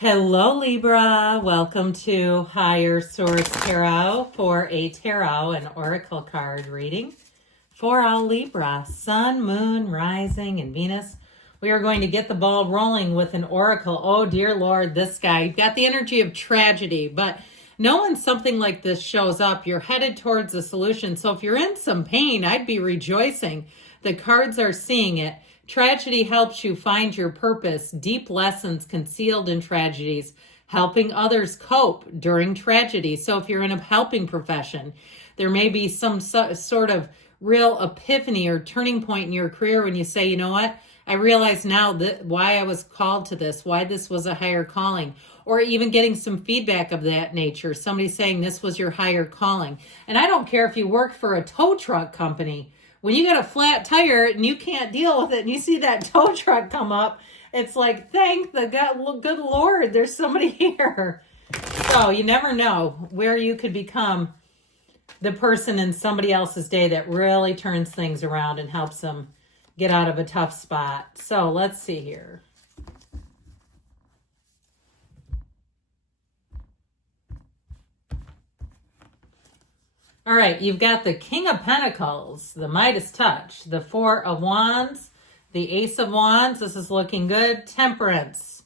Hello, Libra. Welcome to Higher Source Tarot for a tarot and oracle card reading for all Libra, Sun, Moon, Rising, and Venus. We are going to get the ball rolling with an oracle. Oh, dear Lord, this guy. You've got the energy of tragedy, but knowing something like this shows up, you're headed towards a solution. So if you're in some pain, I'd be rejoicing. The cards are seeing it. Tragedy helps you find your purpose, deep lessons concealed in tragedies, helping others cope during tragedy. So if you're in a helping profession, there may be some sort of real epiphany or turning point in your career when you say, you know what, I realize now that why I was called to this, why this was a higher calling, or even getting some feedback of that nature. Somebody saying this was your higher calling. And I don't care if you work for a tow truck company. When you got a flat tire and you can't deal with it and you see that tow truck come up, it's like, thank the good Lord, there's somebody here. So you never know where you could become the person in somebody else's day that really turns things around and helps them get out of a tough spot. So let's see here. All right, you've got the King of Pentacles, the Midas Touch, the Four of Wands, the Ace of Wands. This is looking good. Temperance,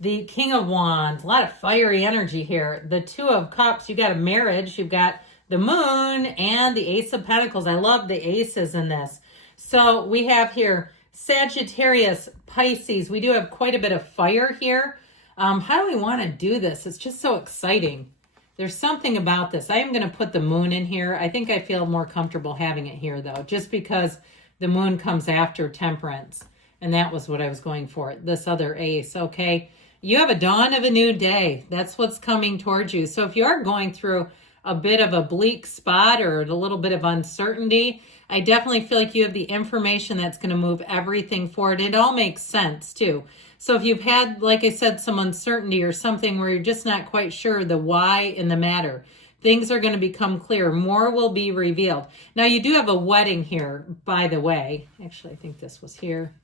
the King of Wands. A lot of fiery energy here. The Two of Cups. You've got a marriage. You've got the Moon and the Ace of Pentacles. I love the aces in this. So we have here Sagittarius, Pisces. We do have quite a bit of fire here. How do we want to do this? It's just so exciting. There's something about this. I am going to put the Moon in here. I think I feel more comfortable having it here, though, just because the Moon comes after Temperance. And that was what I was going for, this other ace, okay? You have a dawn of a new day. That's what's coming towards you. So if you are going through a bit of a bleak spot or a little bit of uncertainty, I definitely feel like you have the information that's going to move everything forward. It all makes sense, too. So if you've had, like I said, some uncertainty or something where you're just not quite sure the why in the matter, things are going to become clear. More will be revealed. Now, you do have a wedding here, by the way. Actually, I think this was here.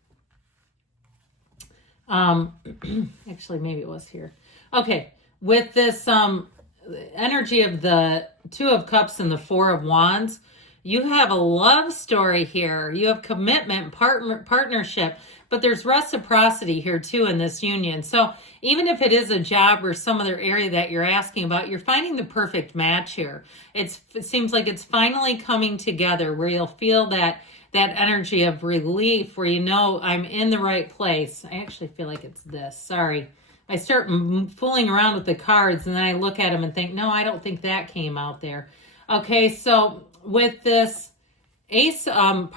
Actually, maybe it was here. Okay, with this energy of the Two of Cups and the Four of Wands, you have a love story here. You have commitment, partnership, but there's reciprocity here too in this union. So even if it is a job or some other area that you're asking about, you're finding the perfect match here. It seems like it's finally coming together where you'll feel that energy of relief where you know I'm in the right place. I actually feel like it's this. Sorry. I start fooling around with the cards and then I look at them and think, no, I don't think that came out there. Okay, so with this ace, I'm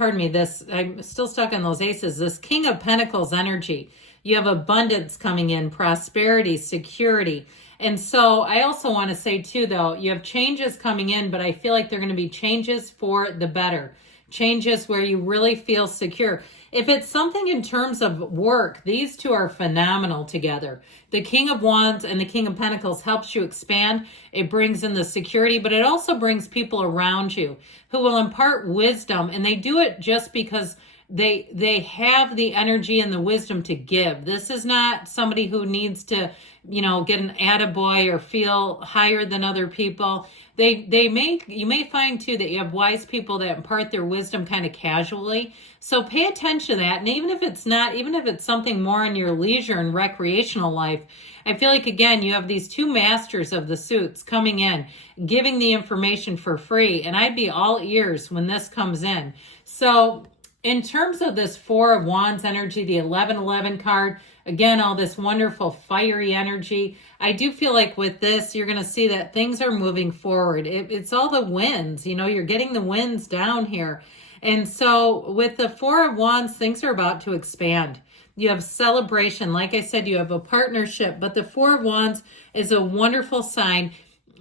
still stuck on those aces, this King of Pentacles energy, you have abundance coming in, prosperity, security. And so I also want to say too, though, you have changes coming in, but I feel like they're going to be changes for the better. Changes where you really feel secure. If it's something in terms of work, these two are phenomenal together. The King of Wands and the King of Pentacles helps you expand. It brings in the security, but it also brings people around you who will impart wisdom, and they do it just because they have the energy and the wisdom to give. This is not somebody who needs to, get an attaboy or feel higher than other people. You may find too that you have wise people that impart their wisdom kind of casually. So pay attention to that. And even if it's something more in your leisure and recreational life, I feel like, again, you have these two masters of the suits coming in, giving the information for free. And I'd be all ears when this comes in. So in terms of this Four of Wands energy, the 1111 card, again, all this wonderful fiery energy. I do feel like with this, you're going to see that things are moving forward. It's all the winds, you're getting the winds down here. And so with the Four of Wands, things are about to expand. You have celebration. Like I said, you have a partnership, but the Four of Wands is a wonderful sign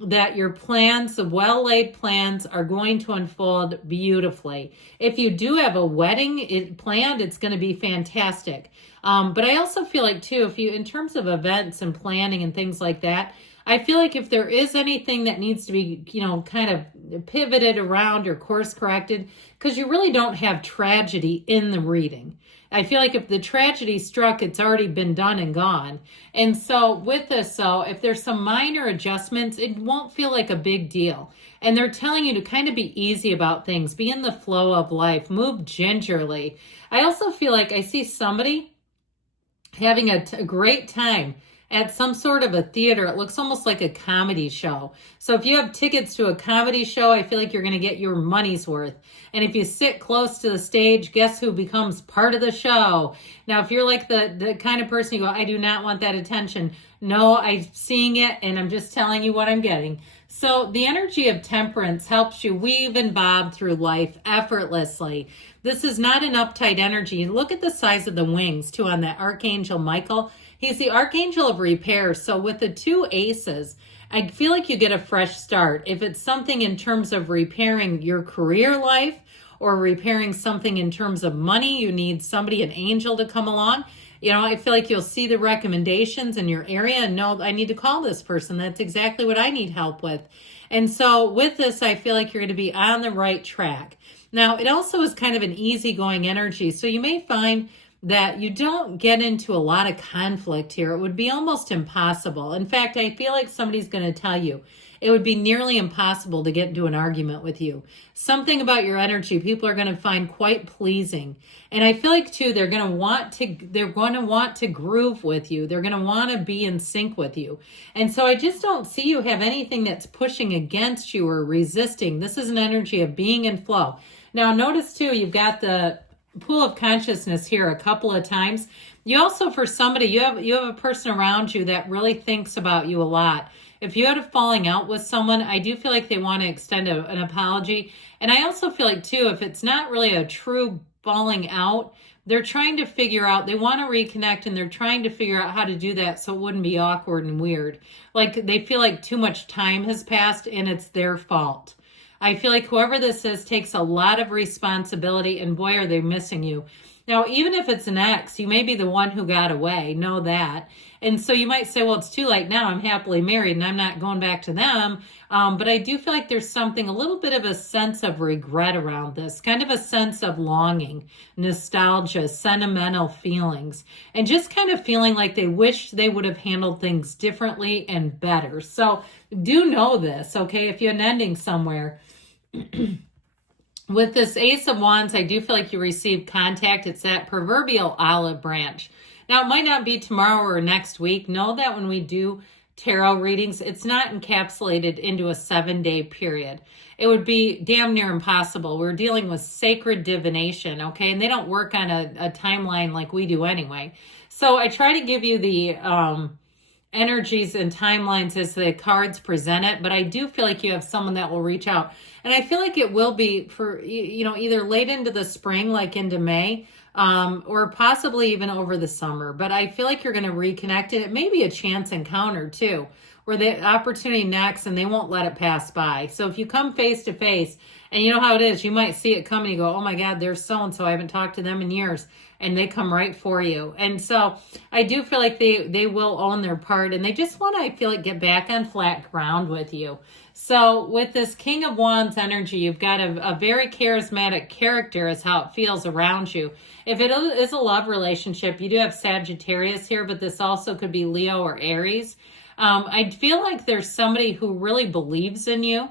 that your plans, the well-laid plans, are going to unfold beautifully. If you do have a wedding planned, it's going to be fantastic. But I also feel like too, if you, in terms of events and planning and things like that, I feel like if there is anything that needs to be, kind of pivoted around or course corrected, because you really don't have tragedy in the reading. I feel like if the tragedy struck, it's already been done and gone. And so with this, so if there's some minor adjustments, it won't feel like a big deal. And they're telling you to kind of be easy about things, be in the flow of life, move gingerly. I also feel like I see somebody having a great time at some sort of a theater. It looks almost like a comedy show. So if you have tickets to a comedy show, I feel like you're going to get your money's worth. And if you sit close to the stage, guess who becomes part of the show? Now, if you're like the kind of person you go, I do not want that attention. No, I'm seeing it and I'm just telling you what I'm getting. So the energy of temperance helps you weave and bob through life effortlessly. This is not an uptight energy. Look at the size of the wings too on that Archangel Michael. He's the Archangel of repair. So with the 2 aces, I feel like you get a fresh start. If it's something in terms of repairing your career life or repairing something in terms of money, you need somebody, an angel, to come along. I feel like you'll see the recommendations in your area and know I need to call this person. That's exactly what I need help with. And so with this, I feel like you're going to be on the right track. Now, it also is kind of an easygoing energy. So you may find that you don't get into a lot of conflict here. It would be almost impossible. In fact, I feel like somebody's going to tell you it would be nearly impossible to get into an argument with you. Something about your energy people are going to find quite pleasing. And I feel like too, they're going to want to groove with you. They're going to want to be in sync with you. And so I just don't see you have anything that's pushing against you or resisting. This is an energy of being in flow. Now, notice too, you've got the pool of consciousness here a couple of times. You also, for somebody, you have a person around you that really thinks about you a lot. If you had a falling out with someone, I do feel like they want to extend an apology. And I also feel like too, if it's not really a true falling out, they're trying to figure out, they want to reconnect and they're trying to figure out how to do that so it wouldn't be awkward and weird. Like they feel like too much time has passed and it's their fault. I feel like whoever this is takes a lot of responsibility, and boy, are they missing you. Now, even if it's an ex, you may be the one who got away. Know that. And so you might say, well, it's too late now. I'm happily married and I'm not going back to them. But I do feel like there's something, a little bit of a sense of regret around this, kind of a sense of longing, nostalgia, sentimental feelings, and just kind of feeling like they wish they would have handled things differently and better. So do know this, okay? If you're an ending somewhere, with this Ace of Wands, I do feel like you receive contact. It's that proverbial olive branch. Now, it might not be tomorrow or next week. Know that when we do tarot readings, it's not encapsulated into a 7-day period. It would be damn near impossible. We're dealing with sacred divination, okay? And they don't work on a timeline like we do anyway. So I try to give you the energies and timelines as the cards present it, but I do feel like you have someone that will reach out. And I feel like it will be for, either late into the spring, like into May, or possibly even over the summer. But I feel like you're going to reconnect it. It may be a chance encounter too, where the opportunity knocks and they won't let it pass by. So if you come face to face, and you know how it is, you might see it coming and you go, oh my God, there's so-and-so. I haven't talked to them in years. And they come right for you. And so I do feel like they will own their part, and they just want to, I feel like, get back on flat ground with you. So with this King of Wands energy, you've got a very charismatic character is how it feels around you. If it is a love relationship, you do have Sagittarius here, but this also could be Leo or Aries. I feel like there's somebody who really believes in you.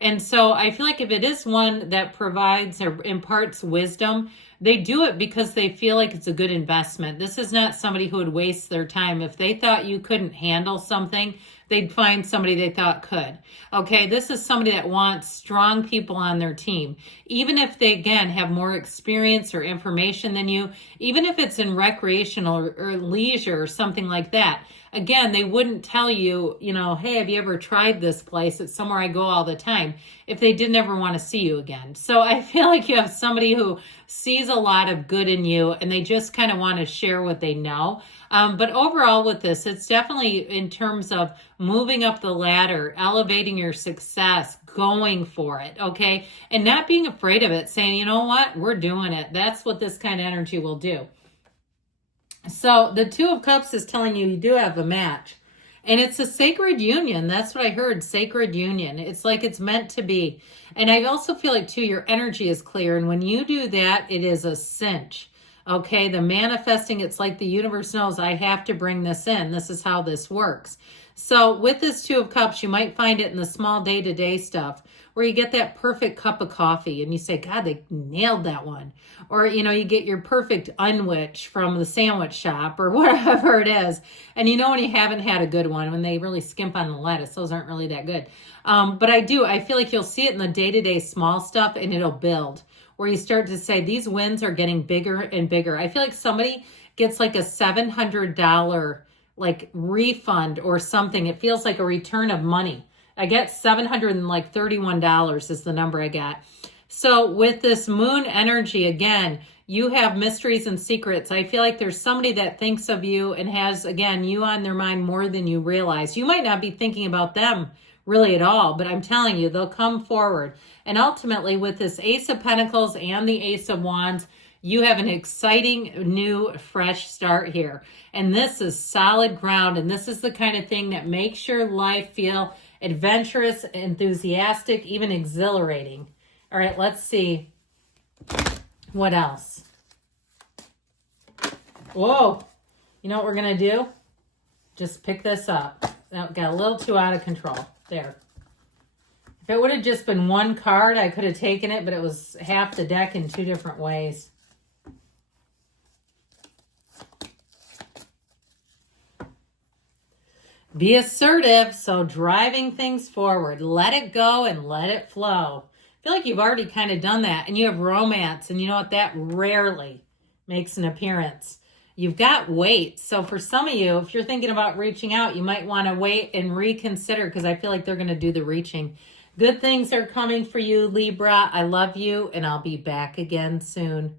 And so I feel like if it is one that provides or imparts wisdom, they do it because they feel like it's a good investment. This is not somebody who would waste their time. If they thought you couldn't handle something, they'd find somebody they thought could. Okay, this is somebody that wants strong people on their team. Even if they, again, have more experience or information than you, even if it's in recreational or leisure or something like that, again, they wouldn't tell you, hey, have you ever tried this place? It's somewhere I go all the time, if they didn't ever want to see you again. So I feel like you have somebody who sees a lot of good in you and they just kind of want to share what they know. But overall with this, it's definitely in terms of moving up the ladder, elevating your success, going for it, okay? And not being afraid of it, saying, you know what, we're doing it. That's what this kind of energy will do. So the Two of Cups is telling you do have a match. And it's a sacred union. That's what I heard, sacred union. It's like it's meant to be. And I also feel like, too, your energy is clear. And when you do that, it is a cinch. Okay, the manifesting, it's like the universe knows I have to bring this in. This is how this works. So with this Two of Cups, you might find it in the small day-to-day stuff where you get that perfect cup of coffee and you say, God, they nailed that one. Or, you get your perfect unwich from the sandwich shop or whatever it is. And when you haven't had a good one, when they really skimp on the lettuce, those aren't really that good. But I feel like you'll see it in the day-to-day small stuff and it'll build. Where you start to say, these wins are getting bigger and bigger. I feel like somebody gets like a $700 like refund or something. It feels like a return of money. I get $731 is the number I got. So with this moon energy, again, you have mysteries and secrets. I feel like there's somebody that thinks of you and has, again, you on their mind more than you realize. You might not be thinking about them really at all, but I'm telling you, they'll come forward. And ultimately, with this Ace of Pentacles and the Ace of Wands, you have an exciting, new, fresh start here. And this is solid ground, and this is the kind of thing that makes your life feel adventurous, enthusiastic, even exhilarating. All right, let's see what else. Whoa, you know what we're going to do? Just pick this up. That got a little too out of control. There. If it would have just been one card, I could have taken it, but it was half the deck in two different ways. Be assertive, so driving things forward. Let it go and let it flow. I feel like you've already kind of done that, and you have romance, and you know what? That rarely makes an appearance. You've got weight. So for some of you, if you're thinking about reaching out, you might want to wait and reconsider because I feel like they're going to do the reaching. Good things are coming for you, Libra. I love you, and I'll be back again soon.